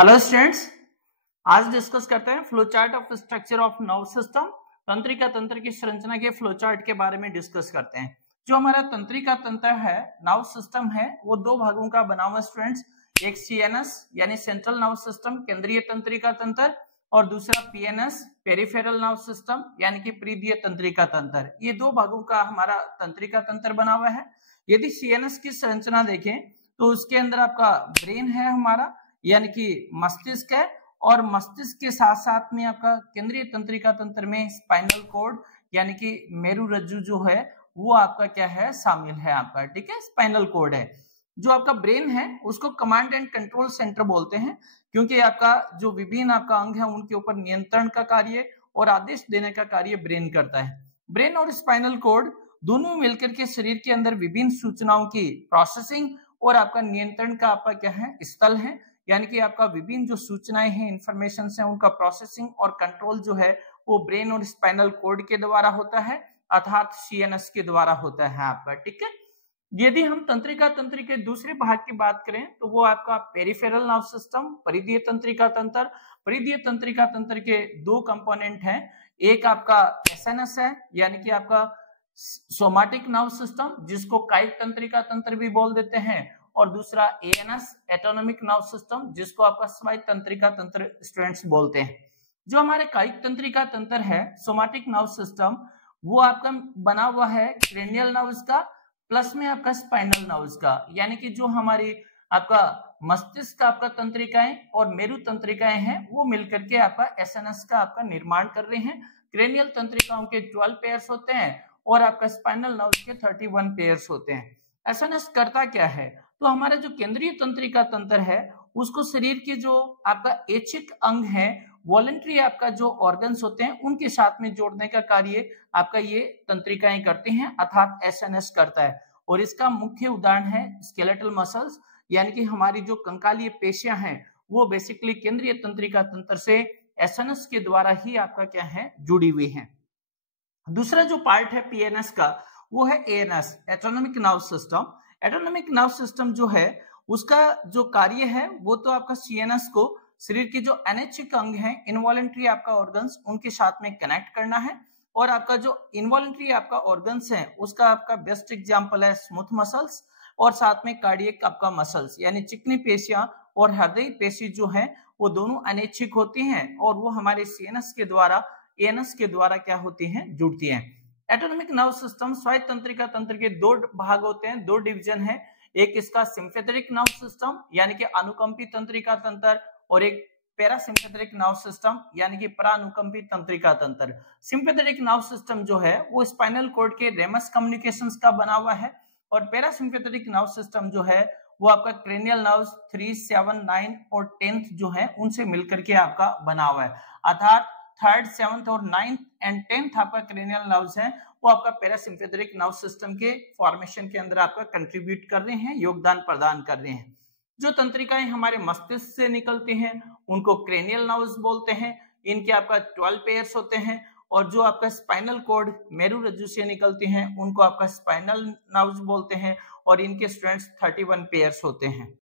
Hello students, आज discuss करते हैं flow chart of structure of nerve system. तंत्रिका तंत्र की संरचना के फ्लो चार्ट के बारे में डिस्कस करते हैं। जो हमारा तंत्रिका तंत्र है, नर्व सिस्टम है, वो दो भागों का बना हुआ स्टूडेंट्स। एक सीएनएस यानी सेंट्रल नर्व सिस्टम केंद्रीय तंत्रिका तंत्र, और दूसरा पीएनएस पेरिफेरल नर्व सिस्टम यानी कि परिधीय तंत्रिका तंत्र। ये दो भागों का हमारा तंत्रिका तंत्र बना हुआ है। यदि सीएनएस की संरचना देखें तो उसके अंदर आपका ब्रेन है हमारा, यानी कि मस्तिष्क है, और मस्तिष्क के साथ साथ में आपका केंद्रीय तंत्रिका तंत्र में स्पाइनल कॉर्ड यानी कि मेरुरज्जु जो है वो आपका क्या है, शामिल है आपका। ठीक है, स्पाइनल कॉर्ड है। जो आपका ब्रेन है उसको कमांड एंड कंट्रोल सेंटर बोलते हैं, क्योंकि आपका जो विभिन्न आपका अंग है उनके ऊपर नियंत्रण का कार्य और आदेश देने का कार्य ब्रेन करता है। ब्रेन और स्पाइनल कॉर्ड दोनों मिलकर के शरीर के अंदर विभिन्न सूचनाओं की प्रोसेसिंग और आपका नियंत्रण का आपका क्या है, स्थल है। यानी कि आपका विभिन्न जो सूचनाएं हैं, इंफॉर्मेशन है, उनका प्रोसेसिंग और कंट्रोल जो है वो ब्रेन और स्पाइनल कॉर्ड के द्वारा होता है, अर्थात सीएनएस के द्वारा होता है आपका। ठीक है, यदि हम तंत्रिका तंत्र के दूसरे भाग की बात करें तो वो आपका पेरिफेरल नर्व सिस्टम परिधीय तंत्रिका तंत्र। परिधीय तंत्रिका तंत्र के दो कंपोनेंट हैं। एक आपका एसएनएस है यानी कि आपका सोमैटिक नर्व सिस्टम, जिसको कायिक तंत्रिका तंत्र भी बोल देते हैं, और दूसरा एएनएस एटोनॉमिक नर्व सिस्टम, जिसको आपका स्वायत्त तंत्रिका तंत्र स्टूडेंट्स बोलते हैं। जो हमारे कायिक तंत्रिका तंत्र है सोमैटिक नर्व सिस्टम, वो आपका बना हुआ है क्रेनियल नर्व्स का प्लस में आपका स्पाइनल नर्व्स का। यानी कि जो हमारी आपका मस्तिष्क का आपका तंत्रिकाएं और मेरु तंत्रिकाएं हैं वो मिलकर के आपका एसएनएस का आपका निर्माण कर रहे हैं। क्रेनियल तंत्रिकाओं के 12 पेयर्स होते हैं और आपका स्पाइनल नर्व्स के 31 पेयर्स होते हैं। एसएनएस करता क्या है, तो हमारा जो केंद्रीय तंत्रिका तंत्र है उसको शरीर के जो आपका ऐच्छिक अंग है, वॉलंटरी आपका जो ऑर्गन्स होते हैं उनके साथ में जोड़ने का कार्य आपका ये तंत्रिकाएं करती हैं, अर्थात एसएनएस करता है। और इसका मुख्य उदाहरण है स्केलेटल मसल्स, यानी कि हमारी जो कंकालीय पेशियां हैं वो बेसिकली केंद्रीय तंत्रिका तंत्र से एसएनएस के द्वारा ही आपका क्या है, जुड़ी हुई है। दूसरा जो पार्ट है पीएनएस का वो है ANS autonomic nerve system. Autonomic nerve system जो है उसका जो कार्य है वो तो आपका सीएनएस को शरीर के जो अनैच्छिक अंग हैं, इनवॉलंटरी आपका ऑर्गन्स, उनके साथ में कनेक्ट करना है। और आपका जो इनवॉलंटरी आपका ऑर्गन्स है उसका आपका बेस्ट एग्जांपल है स्मूथ मसल्स, और साथ में कार्डियक आपका मसल्स यानी चिकनी पेशियां और हृदय पेशी जो है वो दोनों अनैच्छिक होती हैं और वो हमारे सीएनएस के द्वारा एएनएस के द्वारा क्या होती हैं, जुड़ती हैं। एटोनॉमिक नर्व सिस्टम स्वायत्त तंत्रिका तंत्र के दो भाग होते हैं, दो डिवीजन है। एक इसका सिंपैथेटिक नर्व सिस्टम यानी कि अनुकंपी तंत्रिका तंत्र, और एक पैरासिम्पैथेटिक नर्व सिस्टम यानी कि परानुकंपी तंत्रिका तंत्र। सिंपैथेटिक नर्व सिस्टम जो है वो स्पाइनल कॉर्ड के रेमस कम्युनिकेशंस का बना हुआ है, और पैरासिम्पैथेटिक नर्व सिस्टम जो है वो आपका क्रेनियल नर्व्स 3, 7, 9 और 10th जो है उनसे मिलकर के आपका बना हुआ है। अर्थात 3rd, 7th और 9th एंड 10th आपका क्रेनियल नर्व्स हैं वो आपका पैरासिम्पैथेटिक नर्व सिस्टम के फॉर्मेशन के अंदर आपका कंट्रीब्यूट कर रहे हैं, योगदान प्रदान कर रहे हैं। जो तंत्रिकाएं हमारे मस्तिष्क से निकलती हैं उनको क्रेनियल नर्व्स बोलते हैं। इनके आपका 12 पेयर्स होते हैं, और जो आपका स्पाइनल कॉर्ड मेरुरज्जु से निकलती हैं उनको आपका स्पाइनल नर्व्स बोलते हैं, और इनके स्ट्रैंड्स 31 पेयर्स होते हैं।